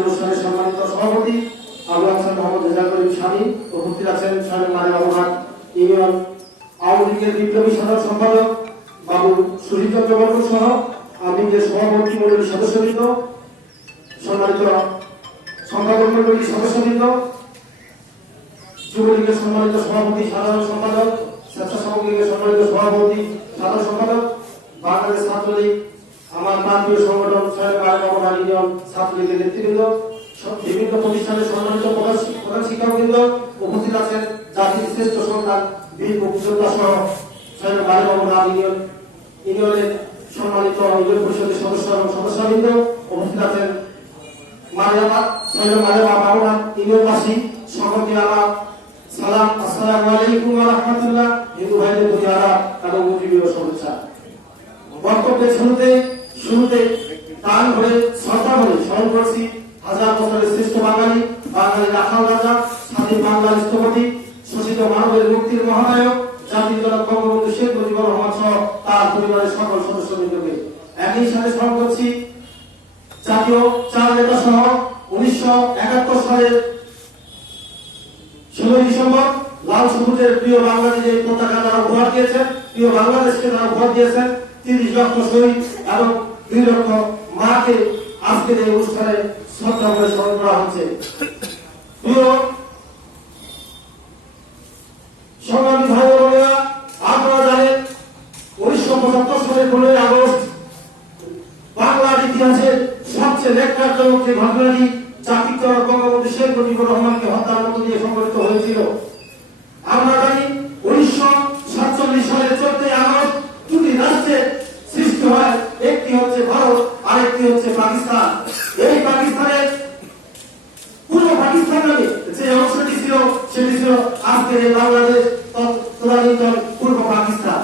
আজকের অনুষ্ঠানের সম্মানিত সভাপতি আবু হাসান মোহাম্মদ রেজা করিম স্বামী, উপস্থিত আছেন সাহেব মারে বাবুঘাট ইউনিয়ন আওয়ামী লীগের বিপ্লবী সাধারণ সম্পাদক বাবু সুজিত চক্রবর্তী সহ আওয়ামী লীগের সভাপতি মন্ডলীর সদস্যবৃন্দ, সম্মানিত সম্পাদক মন্ডলীর সদস্যবৃন্দ, যুবলীগের সম্মানিত সভাপতি সাধারণ সম্পাদক, স্বেচ্ছাসেবক লীগের সম্মানিত সভাপতি সাধারণ সম্পাদক, বাংলাদেশ ছাত্রলীগ আমার প্রান্তীয় সংগঠন সাহেব মারে বাবুঘাট ইউনিয়ন ছাত্রলীগের নেতৃবৃন্দ, বিভিন্ন প্রতিষ্ঠানের সম্মানিত প্রধান শিক্ষকবৃন্দ, উপস্থিত আছেন জাতির শ্রেষ্ঠ সন্তান বীর মুক্তিযোদ্ধা সহ সাহেব মারে বাবুঘাট ইউনিয়নের সম্মানিত ইউনিয়ন পরিষদের সদস্য এবং সদস্যবৃন্দ, উপস্থিত আছেন সাহেব মারে বাবুঘাট ইউনিয়নবাসী সকলকে আমার সালাম, আসসালামু আলাইকুম ওয়া রাহমাতুল্লাহ। হিন্দু ভাইদের প্রতি আদাব এবং মুজিবীয় শুভেচ্ছা। বক্তব্যের শুরুতে প্রাণ ভরে শ্রদ্ধা ভরে স্মরণ করছি হাজার বছরের শ্রেষ্ঠ বাঙালি রাখাল রাজা, স্বাধীন বাংলার স্থপতি, শোষিত মানবের মুক্তির মহানায়ক জাতির জনক বঙ্গবন্ধু শেখ মুজিবুর রহমান সহ তার পরিবারের সকল সদস্যবৃন্দকে। একই সাথে স্মরণ করছি জাতীয় চার নেতা সহ 1971 সালের 16 ডিসেম্বর লাল সবুজের প্রিয় বাংলাদেশের পতাকা তারা উপহার দিয়েছেন, প্রিয় বাংলাদেশকে তারা উপহার দিয়েছেন। 30 লক্ষ শহীদ এবং 2 লক্ষ মাকে আজকের এই অনুষ্ঠানে শ্রদ্ধা করে স্মরণ করা হচ্ছে। প্রিয় সংগ্রামী ভাই বোনেরা, আপনারা জানেন 1975 সালের 15 আগস্ট বাংলার ইতিহাসের সবচেয়ে ন্যাক্কারজনক যে ঘটনাটি জাতির জনক বঙ্গবন্ধু শেখ মুজিবুর রহমানকে হত্যার মধ্য দিয়ে সংঘটিত হয়েছিল। আমরা জানি 1947 সালের 14 আগস্ট দুটি রাষ্ট্রের সৃষ্টি হয়, একটি হচ্ছে ভারত আরেকটি হচ্ছে পাকিস্তান। এই পাকিস্তানের পূর্ব পাকিস্তান নামে যে অংশটি ছিল সেটি ছিল আজকের এই বাংলাদেশ তদানীন্তন পূর্ব পাকিস্তান।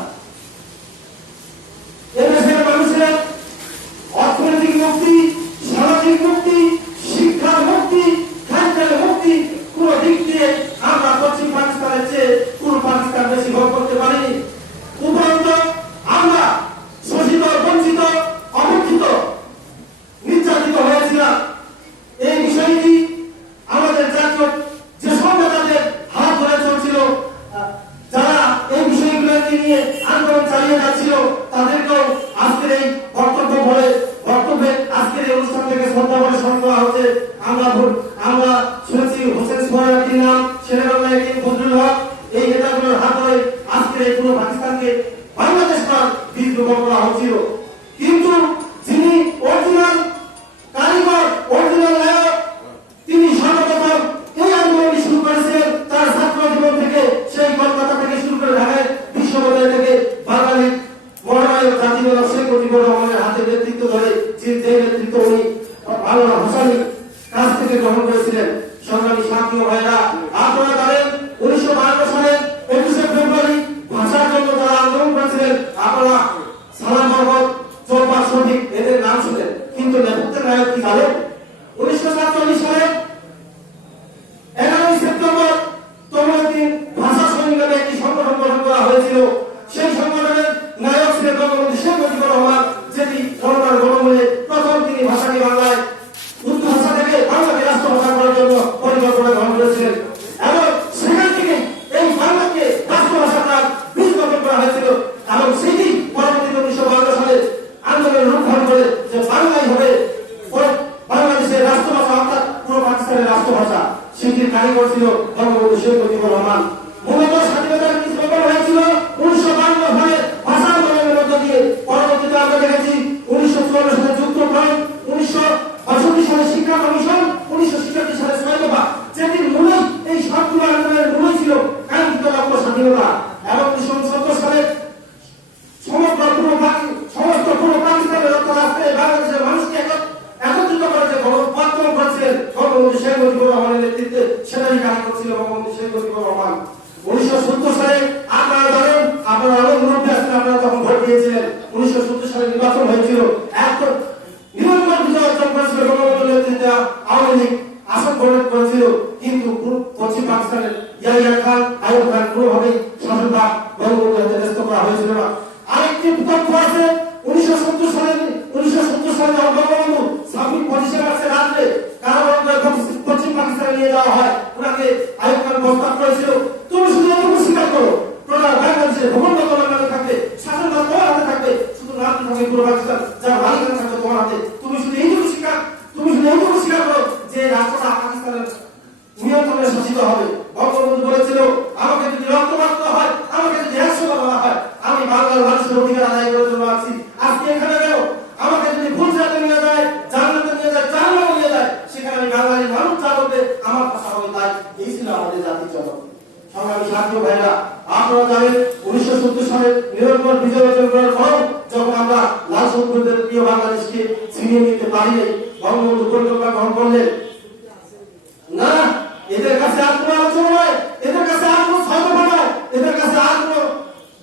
এদেশের মানুষের অর্থনৈতিক মুক্তি, সামাজিক মুক্তি, শিক্ষার মুক্তি, খাদ্যের মুক্তি কোন দিক দিয়ে আমরা পশ্চিম পাকিস্তানের চেয়ে পূর্ব পাকিস্তান বেশি ভোগ করতে পারিনি। উপরন্ত আমরা শোষিত, বঞ্চিত, অবক্ষিত, নির্যাতিত হয়েছিলাম। এই বিষয়টি আমাদের জাতীয় যে সব নেতাদের হাত ধরে চলছিল, যারা এই বিষয়গুলোকে নিয়ে আন্দোলন চালিয়ে যাচ্ছিল, তাদেরকেও আজকের এই বক্তব্যে আজকের এই অনুষ্ঠান থেকে শ্রদ্ধা করে স্মরণ করা হচ্ছে। আমরা শুনেছি হোসেন সোহরাওয়ার্দীর নাম, শেরেবাংলা একদিন ফজলুল হক, এই নেতাগুলোর হাত ধরে আজকের এই পুরো পাকিস্তানকে বাংলাদেশ পার বিদ্রোহ করা হচ্ছিল। কিন্তু যিনি অরিজিনাল কারিগর, অরিজিনাল নায়ক, তিনি সর্বপ্রথম এই আন্দোলনটি শুরু করেছিলেন তার ছাত্র জীবন থেকে, সেই কলকাতা থেকে শুরু করে ঢাকায় বিশ্ববিদ্যালয় থেকে বাঙালির মহানায়ক জাতির জনক শেখ মুজিবুর রহমানের হাতে নেতৃত্ব ধরে যে নেতৃত্ব উনি বাংলা ভাষার কাছ থেকে গ্রহণ করেছিলেন। সংগ্রামী সাথী ভাইরা, আপনারা জানেন 1952 সালের 21শে ফেব্রুয়ারি ভাষার জন্য যারা আন্দোলন করেছিলেন, আপনারা সালাম মহম্মদ, জোরবার শফিক এদের নাম শুনেন, কিন্তু নেপথ্যের নায়ক কি জানেন? 1947 সালে 11 সেপ্টেম্বর তমলুদ্দিন ভাষা সৈনিক নামে একটি সংগঠন গঠন করা হয়েছিল। সেই সংগঠনের নায়ক ছিলেন বঙ্গবন্ধু শেখ মুজিবুর রহমান, যেটি গণনার গণমূলে প্রথম তিনি ভাষাকে বাংলায় উর্দু ভাষা থেকে বাংলাকে রাষ্ট্রভাষা করার জন্য পরিকল্পনা গ্রহণ করেছিলেন এবং সেখান থেকে এই বাংলাকে রাষ্ট্রভাষা করার বীজ বপন করা হয়েছিল এবং সেটি পরবর্তী 1952 সালে আন্দোলনের রূপ ধারণ করে যে বাংলাই হবে বাংলাদেশের রাষ্ট্রভাষা, অর্থাৎ পুরো পাকিস্তানের রাষ্ট্রভাষা। সেটির কারিগর ছিল বঙ্গবন্ধু শেখ মুজিবুর রহমান। মূলত স্বাধীনতার বীজ বপন হয়েছিল 1952 সালে ভাষা আন্দোলনের মধ্য দিয়ে। পরবর্তীতে আমরা দেখেছি 1954 সালে যুক্তফ্রন্ট, 1962 সালে শিক্ষা কমিশন, 1966 সালে 6 দফা, যেটির মূলেই এই সবগুলো আন্দোলনের মূলেই ছিল কাঙ্ক্ষিত লক্ষ্য স্বাধীনতা। এবং 1970 সালে সমস্ত পূর্ব পাকিস্তানের রক্তরাষ্ট্রে বাংলাদেশের মানুষকে একত্রিত করে যে গণমাধ্যম করেছিলেন বঙ্গবন্ধু শেখ মুজিবুর রহমানের নেতৃত্বে, সেটাই কারিগর ছিল বঙ্গবন্ধু শেখ মুজিবুর রহমান। 1970 সালে আপনারা জানেন, আপনারা অনেক মুরব্বী আছেন, আপনারা যখন ভোট দিয়েছিলেন, 1970 সালে নির্বাচন হয়েছিল, নিরন্তর বিজয় অর্জন করেছিল বঙ্গবন্ধু নেতৃত্বে আওয়ামী লীগ, আসন গ্রহণ করেছিল। কিন্তু পশ্চিম পাকিস্তানের ইয়াহিয়া খান, আইয়ুব খান কোনোভাবেই শাসনভার বঙ্গবন্ধুর হাতে ন্যস্ত করা হয়েছিল না। আরেকটি তথ্য আছে, 1970 সালে বঙ্গবন্ধু 26 মার্চের রাত্রে কারাবরণ রাষ্ট্রটা পাকিস্তানের নিয়ন্ত্রণে শাসিত হবে। বঙ্গবন্ধু বলেছিল, আমাকে যদি রক্তপাত হয়, আমাকে যদি 100 বার মারা হয়, আমি বাংলার মানুষের অধিকার আদায় করার জন্য আছি। আজকে এখানে কেন আমাকে যদি গুজরাটে নিয়ে যায়, জান্নাতে নিয়ে যায়, জান্নাতে নিয়ে যায়, সেখানে আমি বাঙালি মানুষ যা করবে আমার ভাষা হবে তাই। এই ছিল আমাদের জাতির জনক। সংগ্রামী সাথী ভাইরা, আপনারা জানেন 1970 সালে নিরন্তর বিজয় অর্জন করার পর যখন আমরা লাল সবুজের প্রিয় বাংলাদেশকে ছিনিয়ে নিতে পারিনি, বঙ্গবন্ধু পরিকল্পনা গ্রহণ করলেন। না, এদের কাছে আর কোনো আলোচনা নয়, এদের কাছে আর কোনো ছয়দফা নয়, এদের কাছে আর কোনো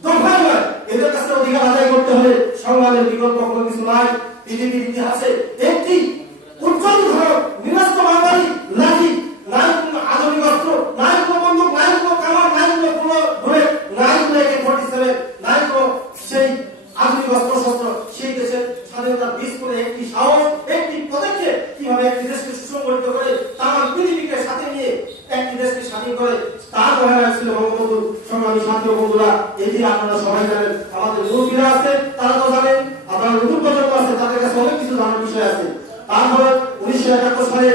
দফা নয়, এদের কাছে অধিকার আদায় করতে হলে সংগ্রামের বিকল্প কোনো কিছু নাই। পৃথিবীর ইতিহাসে একটি উজ্জ্বল উদাহরণ নিরস্ত বাঙালি লাঠি, নাই কোনো আধুনিক অস্ত্র, নাই কোনো বন্দুক, নাই কোনো কামান, নাই কোনো বুলেট, নাই কোনো AK-47, নাই কোনো সেই আধুনিক অস্ত্র শস্ত্র। সেই দেশের স্বাধীনতার বীজ করে একটি সাহস, একটি পদক্ষেপ, কিভাবে একটি দেশকে সুসংগঠিত করে তার পৃথিবীকে সাথে নিয়ে একটি দেশকে স্বাধীন করে তার মহারাজ ছিল বঙ্গবন্ধু। সংগ্রামী সাথী বন্ধুরা, এটি আপনারা সবাই জানেন, আমাদের মুরব্বীরা আছে তারা তো জানেন, আপনারা নতুন প্রজন্ম আছে তাদের কাছে অনেক কিছু জানার বিষয় আছে। তারপরে 1971 সালে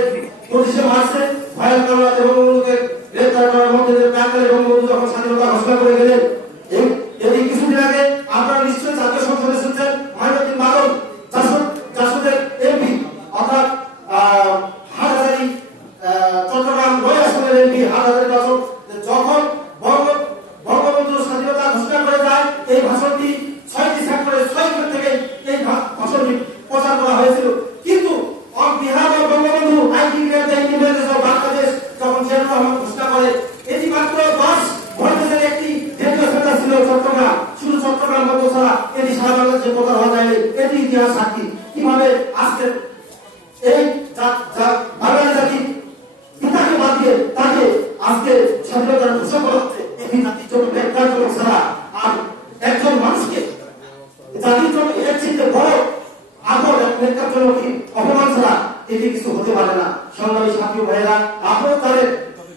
25শে মার্চে ভয়াল কারণে বঙ্গবন্ধুকে গ্রেফতার করার মধ্যে প্রাক্কালে বঙ্গবন্ধু যখন স্বাধীনতা ঘোষণা করে গেলেন, এদিন কিছুদিন আগে আপনারা নিশ্চয়ই জাতীয় সংসদে শুনছেন মাইনুদ্দিন বাদল জাসদের এমপি, অর্থাৎ হাটহাজারী চট্টগ্রাম 9 আসনের এমপি হাটহাজারী বাদল যখন বঙ্গবন্ধু স্বাধীনতা ঘোষণা করে যায়, এই ভাষণটি 6টি সেক্টরে 6 থেকে এই ভাষণটি প্রচার করা হয়েছিল। কিন্তু on behalf of Bangabandhu Bangladesh যখন জিয়াউর রহমান ঘোষণা করে, এটি মাত্র 10 ভোল্টেজের একটি রেডিও সেন্টার ছিল চট্টগ্রাম, শুধু চট্টগ্রাম বন্ধ ছাড়া এটি সারা বাংলাদেশে প্রচার হওয়া যায়নি। এটি ইতিহাস সাক্ষী কিভাবে আজকে এই বাঙালি জাতি পিতাকে বাদ দিয়ে তাকে আজকে স্বাধীনতার ঘোষণা করা হচ্ছে। এটি জাতির জন্য ব্যাখ্যাজনক ছাড়া আর একজন মানুষকে জাতির জন্য এর চিন্তে বড় আগর ব্যাখ্যার জন্য কি অপমান ছাড়া এটি কিছু হতে পারে না। সংগ্রামী সাথী ভাইয়েরা, আপনারা তাদের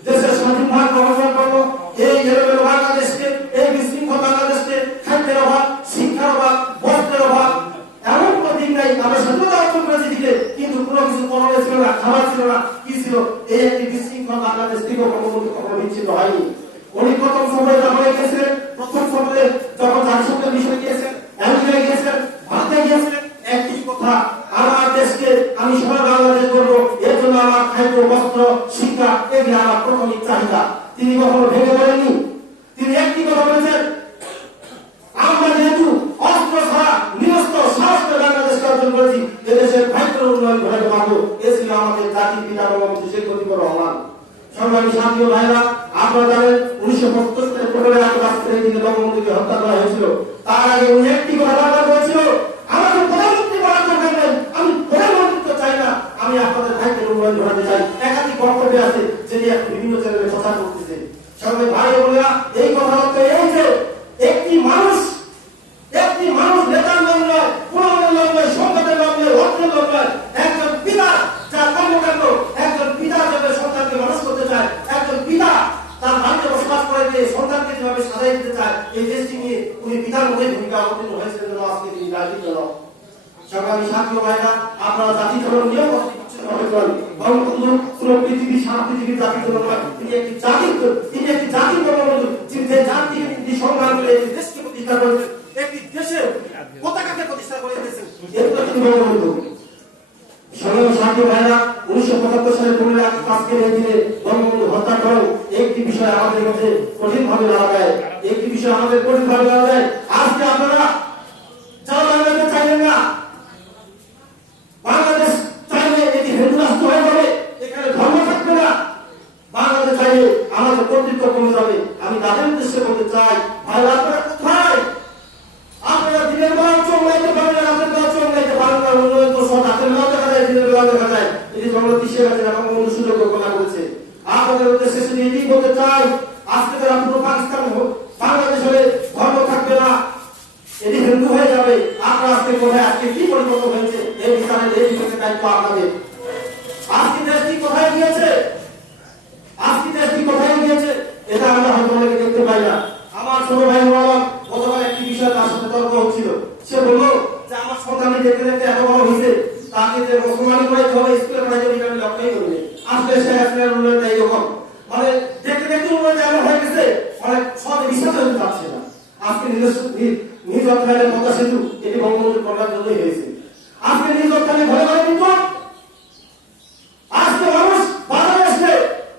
দেশের স্বাধীন ভাগ গণতন্ত্র করবো, এই এলোমেলো বাংলাদেশকে, এই বিশৃঙ্খল বাংলাদেশকে খাদ্যের অভাব, শিক্ষার অভাব, বস্ত্রের অভাব, এমন কোনো দিন নাই। আমরা স্বাধীনতা অর্জন করেছি দিকে, কিন্তু কোনো কিছু কলমে ছিল না, খাবার ছিল না, কি ছিল? এই একটি বিশৃঙ্খল বাংলাদেশ থেকে বঙ্গবন্ধু কখনো বিচ্ছিন্ন হয়নি। উনি প্রথম সফরে যখন গিয়েছিলেন, প্রথম সফরে যখন জাতিসংঘের বিষয় গিয়েছেন, আমেরিকায় গিয়েছিলেন, ভারতে গিয়েছিলেন, একটি কথা, আমার দেশকে আমি সবাই বাংলাদেশ করবো, এর জন্য আমার খাদ্য, বস্ত্র, শিক্ষা এগুলো আমার প্রাথমিক চাহিদা। তিনি কখনো ভেঙে পড়েননি। তিনি একটি কথা বলেছেন, আমরা যেহেতু অস্ত্র ছাড়া নিরস্ত্র সাহস করে বাংলাদেশকে অর্জন করেছি, এদেশের ভাগ্যের উন্নয়ন ঘটাতে পারবো। এ ছিল আমাদের জাতির পিতা বঙ্গবন্ধু শেখ মুজিবুর রহমান। সংগ্রামী সাথী ভাইরা, আপনারা জানেন 1975 সালে 15 আগস্ট এই দিনে বঙ্গবন্ধুকে হত্যা করা হয়েছিল। তার আগে উনি একটি কথা বারবার বলেছিল, আমাকে প্রধানমন্ত্রী করার দরকার নেই, আমি প্রধানমন্ত্রী চাই না, আমি আপনাদের ভাগ্যের উন্নয়ন ঘটাতে চাই। একাধিক বক্তব্য আছে যেটি এখন বিভিন্ন চ্যানেলে প্রচার করতেছে। সংগ্রামী ভাই বোনেরা, এই কথা হচ্ছে এই যে একটি মানুষ নেতার নাম নয়, পুরোনোর নাম নয়, সংসদের নাম নয়, অর্থের নাম নয়, একজন পিতা যার কর্মকাণ্ড, একজন পিতা যাবে সন্তানকে মানুষ করতে চায়, একজন পিতা তার বাড়িতে বসবাস করে যে সন্তানকে যেভাবে সাজাই দিতে চায়, এই দেশটি নিয়ে উনি পিতার মধ্যে ভূমিকা অবতীর্ণ হয়েছিলেন জন্য আজকে তিনি রাজনীতি জনক। সংগ্রামী সাথী ভাইরা, আপনারা জাতি ধর্ম নিয়ে বঙ্গবন্ধু কোন পৃথিবীর সারা পৃথিবীর জাতির জন্য নয়, তিনি একটি জাতির বঙ্গবন্ধু, যিনি জাতিকে তিনি সংগ্রাম করে একটি দেশকে প্রতিষ্ঠা করেছেন, একটি দেশের পতাকাকে প্রতিষ্ঠা করে দিয়েছেন, এগুলো তিনি বঙ্গবন্ধু। সংগ্রামী সাথী ভাইরা, 1975 সালে 15 আগস্ট আজকের এই দিনে বঙ্গবন্ধু হত্যা করেন। একটি বিষয় আমাদের কাছে কঠিন ভাবে লাগা দেয়, একটি বিষয় আমাদের কঠিন ভাবে লাগা দেয়। আজকে আপনারা যারা বাংলাদেশে চাইলেন না, বাংলাদেশ চাইলে এটি হিন্দু রাষ্ট্র হয়ে যাবে, এখানে ধর্ম থাকবে না, বাংলাদেশ চাইলে আমাদের কর্তৃত্ব কমে যাবে। আমি তাদের উদ্দেশ্যে বলতে চাই, ভাই আপনারা কোথায়? আপনারা দিনের বেলা চোখ লাইতে পারেন না, রাতের বেলা চোখ লাইতে পারেন না, উন্নয়ন তো সব রাতের বেলা দেখা যায়, দিনের বেলা দেখা যায়। এটি জগৎ হিসেবে আছে এবং অন্য সুযোগ কল্পনা করেছে। আপনাদের উদ্দেশ্যে শুধু এটি বলতে চাই, আজকে যারা পুরো পাকিস্তান বাংলাদেশ হলে ধর্ম থাকবে না, এটি হিন্দু হয়ে যাবে। আপনারা আজকে কোথায়, আজকে কি পরিবর্তন হয়েছে, এই বিচারের এই বিষয়ে দায়িত্ব আপনাদের। আজকে দেশটি কোথায় গিয়েছে, এটা আমরা হয়তো অনেকে দেখতে পাই না। আমার ছোট ভাই মোহাম্মদ গতকাল একটি বিষয় তার সাথে তর্ক হচ্ছিল, সে বলল যে আমার সন্তান দেখতে দেখতে এত বড় হয়েছে, তাকে যে মুসলমানি করে হবে স্কুলে পড়াই যাবে, আমি লক্ষ্যই করিনি। আসলে শেখ হাসিনার উন্নয়নটা এইরকম, মানে দেখতে দেখতে উন্নয়ন এমন হয়ে গেছে অনেক সহজে বিশ্বাস হতে পারছে না। আজকে নিজ অর্থায়নের পদ্মা সেতু এটি বঙ্গবন্ধুর কন্যার জন্যই হয়েছে। আজকে নিজ অর্থায়নে ঘরে ঘরে কিন্তু আজকে মানুষ বাজারে আসলে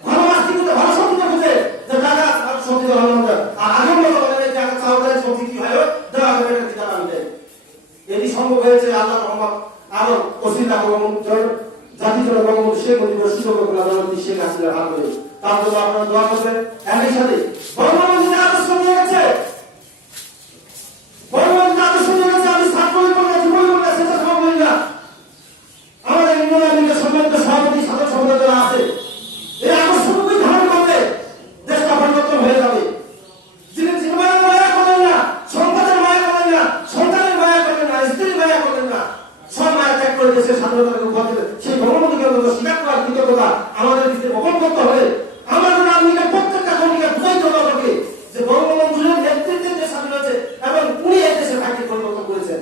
ভালো মাছ কিনতে ভালো সবজি খুঁজে যে টাকা সবজি ভালো মতো আর আগের মতো বলে যে টাকা চাও দেয় সবজি কি হয় দেওয়া হবে এটা কি টাকা দেয়। এটি সম্ভব হয়েছে আল্লাহ রহমত আরো ওসিলা জাতির জন্য বঙ্গবন্ধু শেখ মুজিবুর সুযোগ্য শেখ হাসিনার হাত ধরে। তার জন্য আপনারা দোয়া করবেন। একই সাথে বঙ্গবন্ধু যে আদর্শ নিয়ে গেছে, বঙ্গবন্ধু আদর্শ নিয়ে গেছে, আমি ছাত্রলীগ করে যুবলীগ করে সেটা সম্ভব হই না। আমাদের ইন্ডিয়ান আর্মিকে সম্মানিত সভাপতি সাধারণ সম্পাদক আছে, এই আদর্শটুকুই ধারণ করলে দেশটা পরিবর্তন হয়ে যাবে। যিনি জীবনের মায়া করেন না, সন্তানের মায়া করেন না, সন্তানের মায়া করেন না, স্ত্রীর মায়া করেন না, সব মায়া ত্যাগ করে দেশের স্বাধীনতাকে উপহার দিলেন, সেই বঙ্গবন্ধুকে স্বীকার করার কৃতজ্ঞতা আমাদের ভিতরে বহন করতে হবে। আমাদের আর্মিকে প্রত্যেকটা কর্মীকে বুঝাইতে হবে আমাকে যে বঙ্গবন্ধুর নেতৃত্বে দেশ স্বাধীন হয়েছে এবং উনি এই দেশের ভাগ্যের পরিবর্তন করেছেন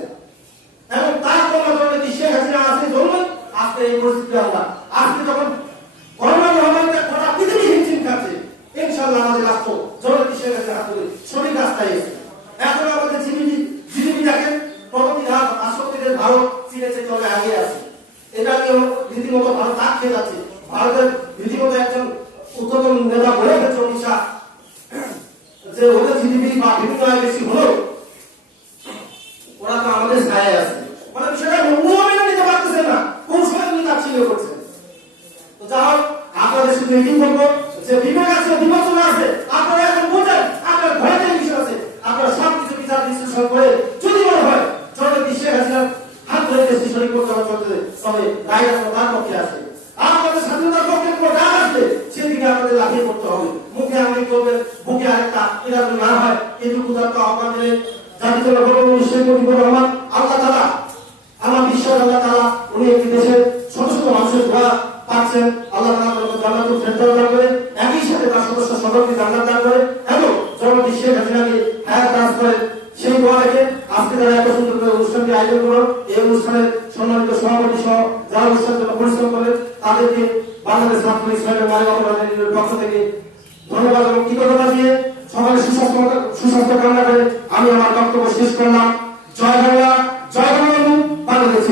এবং তার কর্মকর্তা শেখ হাসিনা আসলে জন্যই আজকে এই পরিস্থিতি। আমরা আজকে যখন করোনা মহামারীতে গোটা পৃথিবী হিমশিম খাচ্ছে, ইনশাআল্লাহ আমাদের রাষ্ট্র জননেত্রী শেখ হাসিনা হাত ধরে সঠিক রাস্তায় এসেছে। এখন আমাদের জিডিপি দেখেন প্রগতি হার আসক্তি দেশ ভারত চীনের চেয়ে চলে আগে আছে। এটা নিয়ে রীতিমতো ভারত তাক খেয়ে যাচ্ছে। ভারতের রীতিমতো একজন উত্তম নেতা বলে গেছে অমিত শাহ যে ওদের জিডিপি বা বিভিন্ন আয় বেশি হলেও ওরা তো আমাদের ছায় আছে, মানে বিষয়টা উনিও মেনে নিতে পারতেছে না, কৌশল নিয়ে তাচ্ছিল্য করছেন। তো যা হোক আপনাদের শুধু এটি বলবো যে বিবেক আছে, বিবেচনা আছে, আপনারা এখন বোঝেন আপনার ভয়তে বিষয় আছে, আপনারা সব কিছু বিচার বিশ্লেষণ করে যদি মনে হয় জননেত্রী শেখ হাসিনার হাত ধরে দেশটি শরীর করতে হবে তবে রায় রাস্তা তার পক্ষে আছে। আপনাদের স্বাধীনতার পক্ষে কোনো ডাক আসবে সেদিকে আমাদের লাফিয়ে পড়তে হবে। মুখে আমি করবেন বুকে আরেকটা, এটা যদি না হয় এটুকু তো আহ্বান দিলেন জাতির জন্য বঙ্গবন্ধু শেখ মুজিবুর রহমান আল্লাহ তাআলা, আমার বিশ্বাস আল্লাহ তাআলা উনি একটি দেশের ছোট ছোট মানুষের দোয়া পাচ্ছেন। আল্লাহ তাআলা জান্নাতুল ফেরদাউস দান করে, একই সাথে তার সদস্য সকলকে জান্নাত দান করে এবং জননেত্রী শেখ হাসিনাকে হায়াত দারাজ করে। সেই দোয়া রেখে আজকে যারা এত সুন্দর করে অনুষ্ঠানটি আয়োজন করো, এই অনুষ্ঠানের সম্মানিত সভাপতি সহ যারা অনুষ্ঠানের জন্য পরিশ্রম করেন তাদেরকে বাংলাদেশ ছাত্র ইসলামের মানবতার পক্ষ থেকে ধন্যবাদ এবং কৃতজ্ঞতা দিয়ে সকলের সুস্বাস্থ্য কামনা করে আমি আমার বক্তব্য শেষ করলাম। জয় বাংলা, জয় বঙ্গবন্ধু, বাংলাদেশ।